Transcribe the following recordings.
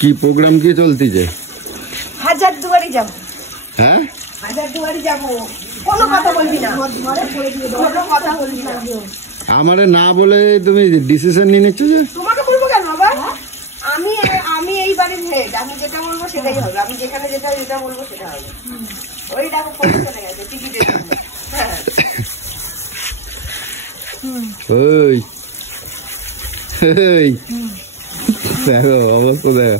কি প্রোগ্রাম কি চলতেছে? হাজার দুয়ারি যাবো। হ্যাঁ, হাজার দুয়ারি যাবো। কোনো কথা বলবি না, কোনো কথা বলবি না। আমারে না বলে তুমি ডিসিশন নিয়ে নিচ্ছ যে? তোমাকে বলবো কেন বাবা? আমি এই বাড়ির হেড, আমি যেটা বলবো সেটাই হবে। আমি যেখানে যেটা বলবো সেটা হবে। ওই দেখো ফোন চলে গেছে টিকিটের জন্য। হ্যাঁ ওই দেখো অবস্থা দেখো,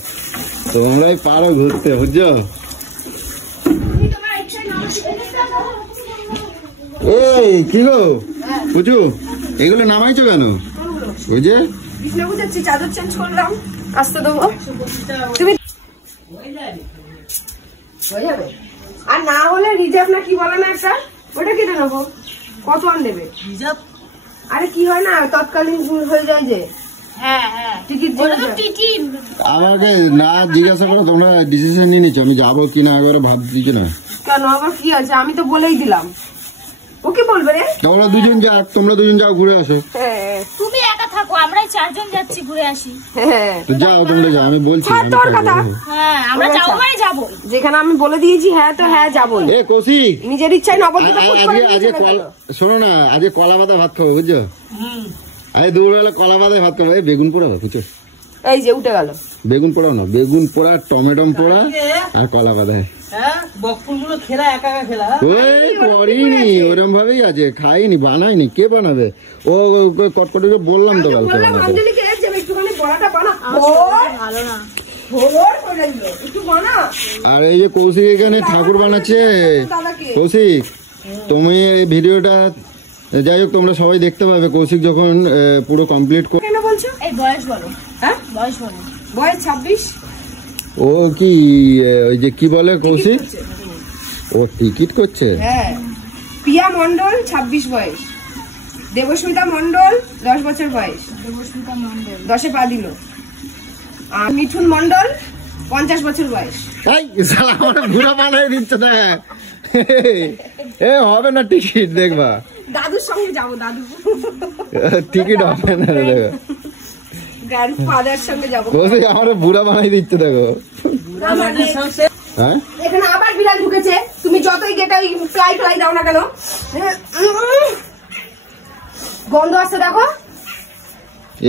তোমরাই পারো ঘুরতে, বুঝছো? এই কি গো বুঝু, এগুলো নামাইছো কেন? ওই যে বিছনা গুছাচ্ছি, চাদর চেঞ্জ করলাম, আসতে দেবো। তুমি হয়ে যাবে। আর না হলে রিজার্ভ না কি বলে না একটা, ওটা কেটে নেবো। কত আন দেবে রিজার্ভ? আরে কি হয় না, তৎকালীন হয়ে যায় যে। হ্যাঁ হ্যাঁ টিকিট আমাকে না জিজ্ঞাসা করো, তোমরা ডিসিশন নিয়ে নিচ্ছ আমি যাবো কিনা একবার ভাবছি না। কেন আবার কি আছে? আমি তো বলেই দিলাম। ওকে বলবে রে, তোমরা দুজন যাও, তোমরা দুজন যাও ঘুরে আসো। তুমি একা থাকো, আমরাই চারজন যাচ্ছি ঘুরে আসি। তো যাও, তোমরা যাও, আমি বলছি। তোর কথা। হ্যাঁ আমরা যাবো মানে যাবো, যেখানে আমি বলে দিয়েছি হ্যাঁ তো হ্যাঁ যাবো। এ কৌশিক, নিজের ইচ্ছায় নবদ্বীপ আজকে শোনো না, আজকে কলা পাতা ভাত খাবো, বুঝছো? আরে দুপুরবেলা কলা পাতায় ভাত খাবো। এই বেগুন পোড়া, বুঝছো? এই যে উঠে গেল। বেগুন পোড়াও না, বেগুন পোড়া, টমেটো পোড়া আর কলা পাতায়। করিনি ওরম ভাবেই আছে, খাইনি, বানাইনি। কে বানাবে? ও কটকটি বললাম তো কালকে আর এই যে কৌশিক এখানে ঠাকুর বানাচ্ছে। কৌশিক তুমি এই ভিডিওটা যাই হোক তোমরা সবাই দেখতে পাবে কৌশিক যখন পুরো কমপ্লিট করে। কেন বলছো? এই বয়স বলো। হ্যাঁ বয়স বলো। বয়স 26। ও কি ওই যে কি বলে কৌশিক, ও টিকিট করছে? হ্যাঁ। পিয়া মন্ডল 26 বয়স, দেবস্মিতা মন্ডল 10 বছর বয়স। দেবস্মিতা মন্ডল 10-এ পা দিল। আর মিঠুন মন্ডল 50 বছর বয়স। এই শালা আমারে ঘুরা বানাই দিচ্ছে না। এ হবে না টিকিট, দেখবা দাদুর সঙ্গে যাবো। দাদু টিকিট হবে না, দেখো গ্র্যান্ডফাদার সঙ্গে যাবো। কৌশিক আমারে বুড়া বানাই দিচ্ছে, দেখো। হ্যাঁ এখানে আবার বিড়াল ঢুকেছে। তুমি যতই গেটা ফ্লাই দাও না কেন, গন্ধ আসছে দেখো।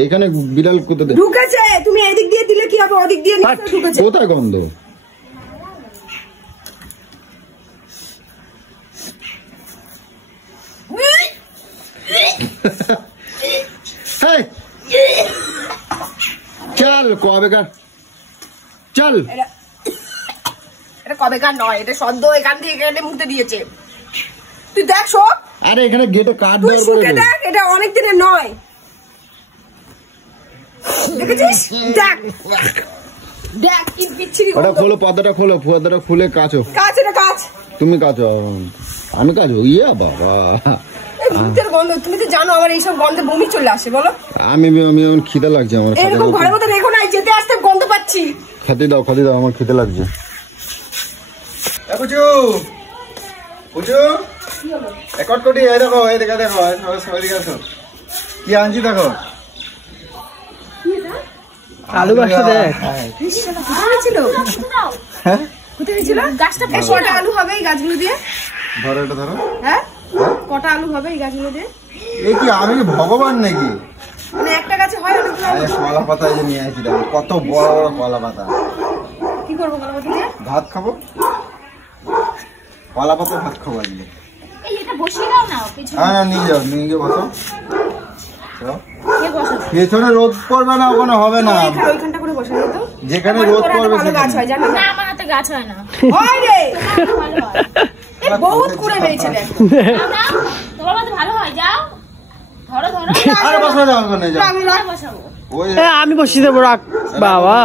এখানে বিড়াল কোথায় ঢুকেছে? তুমি এদিক দিয়ে দিলে কি হবে, ওদিক দিয়ে ঢুকেছে। কোথায় গন্ধ? চল কবেকার, চল। এটা কবেকার নয়, এটা সদ্য এখান থেকে এখানে মুতে দিয়েছে। তুই দেখ সব। আরে এখানে গেটে কাঠ তুই শুকে দেখ, এটা অনেক দিনের নয়। দেখেছিস? দেখ দেখ কি বিচ্ছিরি। ওটা খোলো, পর্দাটা খোলো, পর্দাটা খুলে কাচো। কাচ, এটা কাচ। তুমি কাচো, আমি কাচবো? ইয়া বাবা, ভূতের গন্ধ। তুমি তো জানো আমার এইসব গন্ধে বমি চলে আসে। বলো আমি খিদে লাগছে আমার। এরকম ঘরের মধ্যে রেখো না, যেতে আসতে গন্ধ পাচ্ছি। খেতে দাও, আমার খিদে লাগছে। কি আনছি দেখো, আলু গাছটা দেখ। কোথায় ছিল গাছটা? কটা আলু হবে এই গাছগুলো দিয়ে? ধরো এটা ধরো। হ্যাঁ কটা আলু হবে এই গাছগুলো দিয়ে? এই কি আমি ভগবান নাকি? মানে একটা গাছে হয় অনেকগুলো। কলা পাতা যে নিয়ে আসছি দেখো, কত বড় বড় কলা পাতা। কি করবো কলা পাতা দিয়ে? ভাত খাবো, কলা পাতা ভাত খাবো আজকে। এটা বসিয়ে দাও না পেছনে। হ্যাঁ নিয়ে যাও, নিয়ে গিয়ে বসো। পেছনে রোদ পড়বে না, ওখানে হবে না। ওইখানটা করে বসে যেত, যেখানে রোদ পড়বে ভালো গাছ হয় জানো না? আমার হাতে গাছ হয় না। হয় রে, বহুত করে বেরিয়েছে দেখ। তোমার হাতে ভালো হয়, যাও ধরো ধরো। আরে বসো না, ওখানে যাও। বসাবো। আমি বসিয়ে দেবো, রাখ বাবা।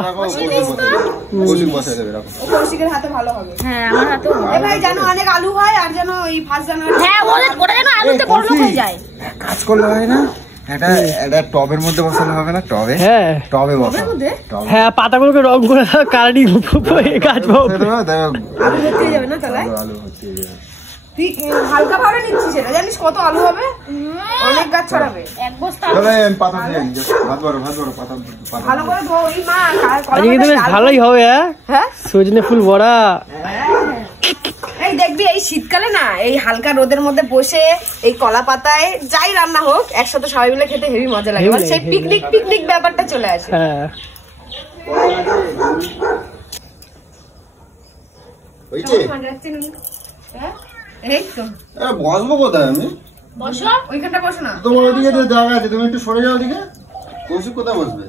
কৌশিকের হাতে ভালো হবে। হ্যাঁ আমার হাতে। ভাই জানো অনেক আলু হয়, আর জানো এই ফার্স্ট জানুয়ারি। হ্যাঁ ওটা যেন আলুতে বড় হয়ে যায়। কাজ করলে হয় না, এটা টবের মধ্যে বসানো হবে না? টবে? হ্যাঁ টবে বসানো। হ্যাঁ পাতাগুলোকে রং করে কালারিং গাছ আলু ভর্তি যাবে না তলায়? আলু ভর্তি যাবে। তুই হালকা ভাবে নিচ্ছিস, সেটা জানিস কত আলু হবে, অনেক গাছ ছড়াবে। এক বস্তা চলো আমি পাতা দিয়ে আনি, ভাত বড় পাতা ভালো করে ধো এই মা। আজকে কিন্তু বেশ ভালোই হবে। হ্যাঁ সজনে ফুল বড়া। এই দেখবি এই শীতকালে না এই হালকা রোদের মধ্যে বসে এই কলা পাতায় যাই রান্না হোক একসাথে সবাই মিলে খেতে হেভি মজা লাগে, মানে সেই পিকনিক ব্যাপারটা চলে আসে। হ্যাঁ হয়েছে? হ্যাঁ? এই তো বসবো কোথায় আমি? বসো। ওইখানটা বসো না। তোমার ওদিকে তো জায়গা আছে, তুমি একটু সরে যাও দিকে। কৌশিক কোথায় বসবে?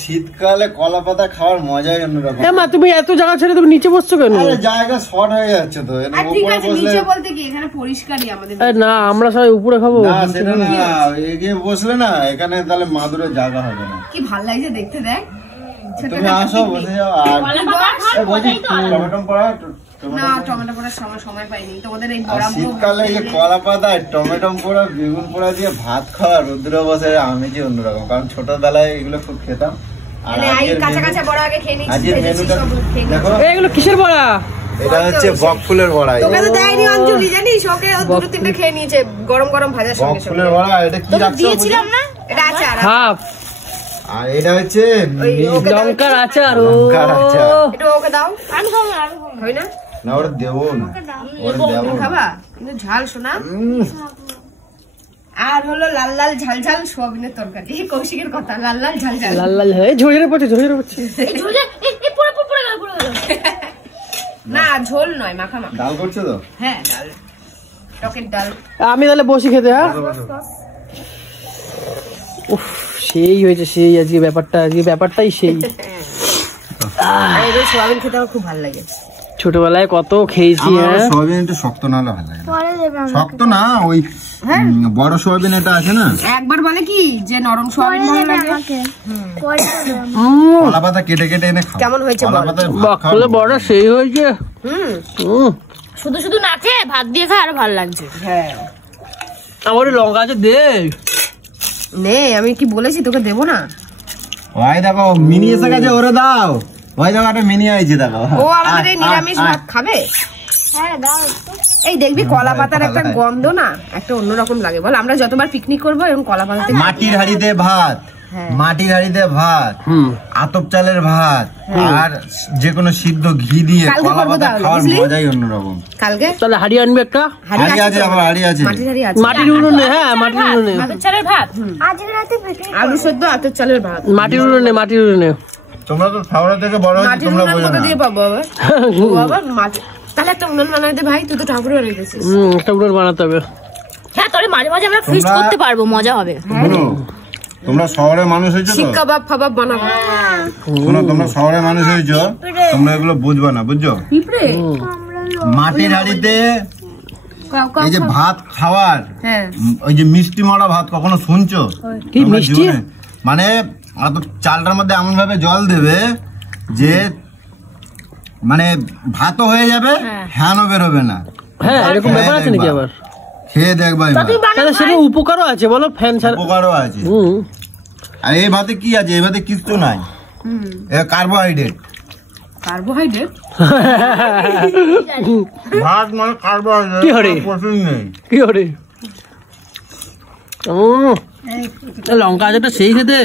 শীতকালে কলা পাতা খাওয়ার মজাই অন্যরকম। হ্যাঁ মা, তুমি এত জায়গা ছেড়ে তুমি নিচে বসছো কেন? আরে জায়গা শর্ট হয়ে যাচ্ছে তো, এর আর ঠিক উপরে আছে, বসলে নিচে বলতে কি এখানে পরিষ্কারই আমাদের। আরে না, আমরা সবাই উপরে খাবো। না সেটা না, এগিয়ে বসলে না এখানে তাহলে মাদুরের জায়গা হবে না। কি ভাল লাগছে দেখতে, দেখ তুমি আসো বসে যাও। আর কলা পাতা খাওয়ার এ বলছি মজাই তো আলাদা। টমেটো পড়া না টমেটো পোড়ার সময় পাইনি তোমাদের এই আর বড়া শীতকালে এই যে কলা পাতা টমেটো পোড়া বেগুন পোড়া দিয়ে ভাত খাওয়া রোদ্র বসে আমেজই অন্যরকম, কারণ ছোটবেলায় এগুলো খুব খেতাম। আর মানে এই কাঁচা কাঁচা বড়া আগে খেয়ে নিচ্ছি, আজকের মেনুটা দেখো, এগুলো কিসের বড়া? এটা হচ্ছে বক ফুলের বড়া। তোকে তো দেয়নি অঞ্জলি, জানিস ওকে ও দুটো তিনটে খেয়ে নিয়েছে গরম গরম ভাজার বক সঙ্গে সঙ্গে। ফুলের বড়া, এটা কি রাখছো? দিয়েছিলাম না, এটা আছে আর হাফ আর এটা হচ্ছে ওকে দাও, লঙ্কার আচার। ও লঙ্কার আচার। একটু ওকে দাও, আমি খাবো না, আমি খাবো না। হয় না না ওটা দেবো না, ওটা দেবো না। খাবা কিন্তু ঝাল শোনা। আর হলো লাল লাল ঝাল ঝাল সোয়াবিনের তরকারি, এই কৌশিকের কথা, লাল লাল ঝাল ঝাল। লাল লাল হয়ে ঝরে পড়ছে। এই ঝুলে এই পুরো গেল। না ঝোল নয়, মাখা মাখা। ডাল করছো তো? হ্যাঁ ডাল, টকের ডাল। আমি তাহলে বসি খেতে। হ্যাঁ উফ, সেই হয়েছে সেই। আজকে ব্যাপারটাই সেই। আর এগুলো সোয়াবিন খেতে আমার খুব ভালো লাগে। ছোটবেলায় কত খেয়েছি। আমার হ্যাঁ সোয়াবিন একটু শক্ত না হলে ভালো লাগে না। শক্ত না, ওই বড় সোয়াবিন এটা আছে না, একবার বলে কি যে নরম সোয়াবিন ভালো লাগে। কলা পাতা কেটে কেটে এনে খাও। কেমন হয়েছে কলা বল? পাতায় ভাত বক খাওয়ার ফুলের বড়া সেই হয়েছে। শুধু না খেয়ে ভাত দিয়ে খা, আরো ভালো লাগছে। হ্যাঁ আমার লঙ্কা আছে দে। নে, আমি কি বলেছি তোকে দেবো না? ওই দেখো মিনি এসে গেছে, ওরে দাও। ওই দেখো একটা মিনি আইছে দেখো। ও আমাদের এই নিরামিষ ভাত খাবে। এই দেখবি কলা পাতার একটা গন্ধ না একটা অন্যরকম লাগে বল। আমরা যতবার পিকনিক করবো এবং কলা পাতাতে মাটির হাঁড়িতে ভাত, মাটির হাঁড়িতে ভাত, আতপ চালের ভাত আর যে কোনো সিদ্ধ ঘি দিয়ে কালকে কলা করবো পাতা তাহলে, খাওয়ার বুঝলি? মজাই অন্যরকম। কালকে তাহলে হাড়ি আনবি একটা। হাঁড়ি হাঁড়ি আছে, তো? আবার হাঁড়ি আছে। মাটির হাঁড়ি আছে। মাটির উনুনে। হ্যাঁ মাটির উনুনে। ভাতের চালের ভাত। আলু সেদ্ধ আতর চালের ভাত। মাটির উনুনে। তোমরা তো হাওড়া থেকে বড় হয়েছে, মাটির তোমরা উনুন বোঝো কত না। দিয়ে পাবো আবার? ও আবার মাটি, তাহলে একটা উনুন বানাই দে ভাই, তুই তো ঠাকুর বানিয়ে গেছিস। একটা উনুন বানাতে হবে। হ্যাঁ, তাহলে মাঝে মাঝে আমরা ফিস্ট তোমরা- করতে পারবো, মজা হবে। শোনো, তোমরা শহরের মানুষ হয়েছো তো, শিক কাবাব ফাবাব বানাবো। শোনো তোমরা শহরের মানুষ হয়েছো, তোমরা এগুলো বুঝবা না, বুঝছো? পিঁপড়ে মাটির হাঁড়িতে এই যে ভাত খাওয়ার, হ্যাঁ ওই যে মিষ্টি মরা ভাত কখনো শুনছো? কি তোমরা মিষ্টি? জীবনে? মানে অত চালটার মধ্যে এমন ভাবে জল দেবে যে মানে ভাতও হয়ে যাবে, ফ্যানও বেরোবে না। হ্যাঁ এরকম ব্যাপার আছে নাকি আবার? খেয়ে দেখবা এবার। তাহলে সেটা উপকারও আছে বলো, ফ্যান ছাড়া। উপকারও আছে। আর এই ভাতে কি আছে? এই ভাতে কিছু নাই, কার্বোহাইড্রেট। কার্বোহাইড্রেট ভাত মানে কার্বোহাইড্রেট, কি হরে? প্রোটিন নেই। কি করে লঙ্কা আচারটা সেই খেতে।